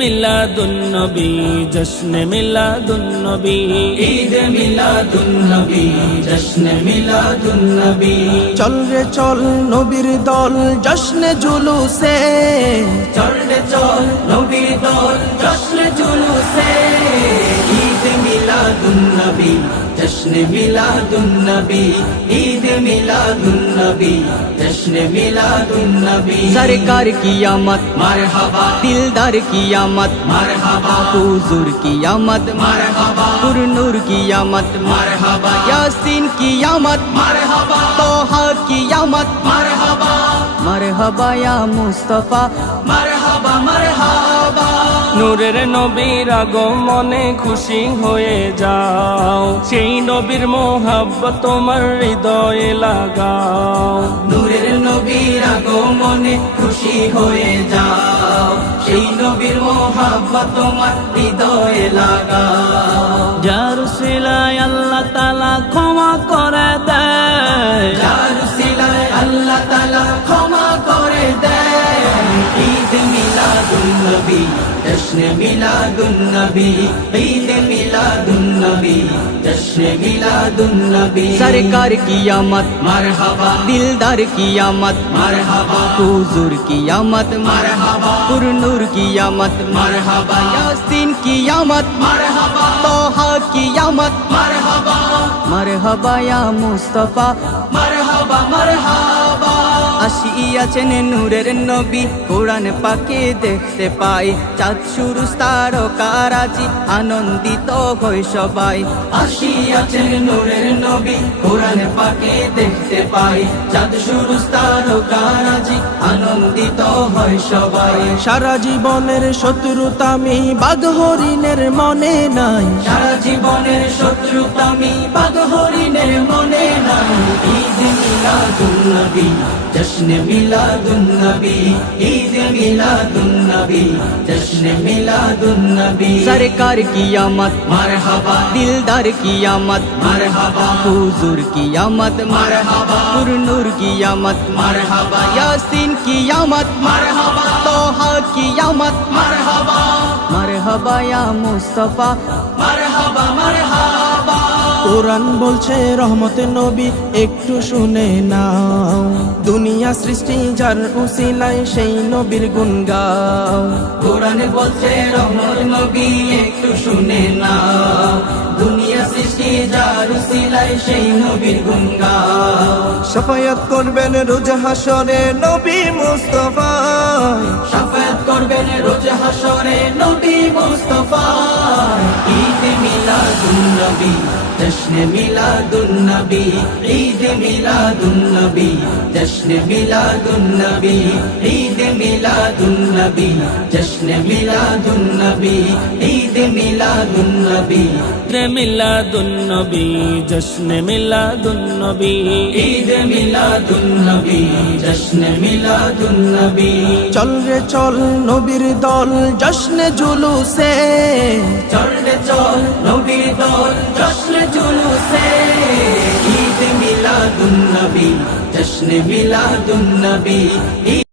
মিলাদুন্নবী জশ্নে মিলাদুন্নবী ঈদ মিলাদুন্নবী জশ্নে মিলাদুন্নবী চল রে চল নবীর দল জশ্নে জুলুসে চল রে চল নবীর দল জশ্নে জুলুসে ঈদ মিলাদুন্নবী জশ্নে মিলাদুন্নবী ঈদ মিলাদুন্নবী জশ্নে মিলাদুন্নবী सरकार की आमद মারহাবা दिलदार की आमद মারহাবা हुजूर की आमद মারহাবা पुरनूर की आमद মারহাবা यासीन की आमद মারহাবা तोहा की आमद মারহাবা मरहबा या मुस्तफा মারহাবা মারহাবা নূরের নবীর আগমনে খুশি হয়ে যাও, সেই নবীর মোহাব্বত তোমার হৃদয়ে লাগাও। নূরের নবীর আগমনে খুশি হয়ে যাও, সেই নবীর মোহাব্বত তোমার হৃদয়ে লাগাও। যার সিলায় আল্লাহ তাআলা ক্ষমা করে দেয়, যার উসিলায় আল্লাহ তাআলা ক্ষমা করে দেয়। ঈদ মিলাদুন্নবী জশ্নে মিলাদুন্নবী ঈদ মিলাদুন্নবী জশ্নে মিলাদুন্নবী सरकार की आमद মারহাবা दिलदार की आमद মারহাবা हुजूर की आमद মারহাবা पुरनूर की आमद মারহাবা यासीन की आमद মারহাবা तोहा की आमद মারহাবা मरहबा या मुस्तफा মারহাবা মারহাবা আসিয়াছেন নূরের নবী কোরআন পাকে দেখতে পাই, চাঁদ সুরুজ তারকারাজি আনন্দিত হয় সবাই। আসিয়াছেন নূরের নবী কোরআন পাকে দেখতে পাই, চাঁদ সুরুজ তারকারাজি আনন্দিত হয় সবাই। সারা জীবনের শত্রুতা আমি বাঘ হরিণের মনে নাই, সারা জীবনের শত্রুতামি বাঘ হরিণের মনে নাই। ঈদ মিলাদুন্নবী জশ্নে মিলাদুন্নবী ঈদ মিলাদুন্নবী জশ্নে মিলাদুন্নবী सरकार की आमद মারহাবা दिलदार की आमद মারহাবা हुजूर की आमद মারহাবা पुरनूर की आमद মারহাবা यासीन की आमद মারহাবা तोहा की आमद মারহাবা मरहबा या मुस्तफा মারহাবা মারহাবা কোরআন বলছে রহমতের নবী একটু শুনে নাও, দুনিয়া সৃষ্টি যার উসিলায় সেই নবীর গুণ গাও। কোরআন বলছে রহমত নবী একটু শুনে নাও, দুনিয়া সৃষ্টি যার উসিলায় সেই নবীর গুণ গাও। শাফায়াত করবেন রোজ হাসরে নবী মুস্তাফা, শাফায়াত করবেন রোজ হাসরে নবী মুস্তাফা। ঈদ মিলাদুন্নবী জশ্নে মিলাদুন্নবী ঈদ মিলাদুন্নবী জশ্নে মিলাদুন্নবী ঈদ মিলাদুন্নবী জশ্নে মিলাদুন্নবী ঈদ মিলাদুন্নবী মিলাদুন্নবী জশ্নে মিলাদুন্নবী ঈদ মিলাদুন্নবী জশ্নে মিলাদুন্নবী চল রে চল নবীর দল জশ্নে জুলুসে, চল রে চল নবীর দল জশ্নে জুলুসে ঈদ মিলাদুন্নবী জশ্নে মিলাদুন্নবী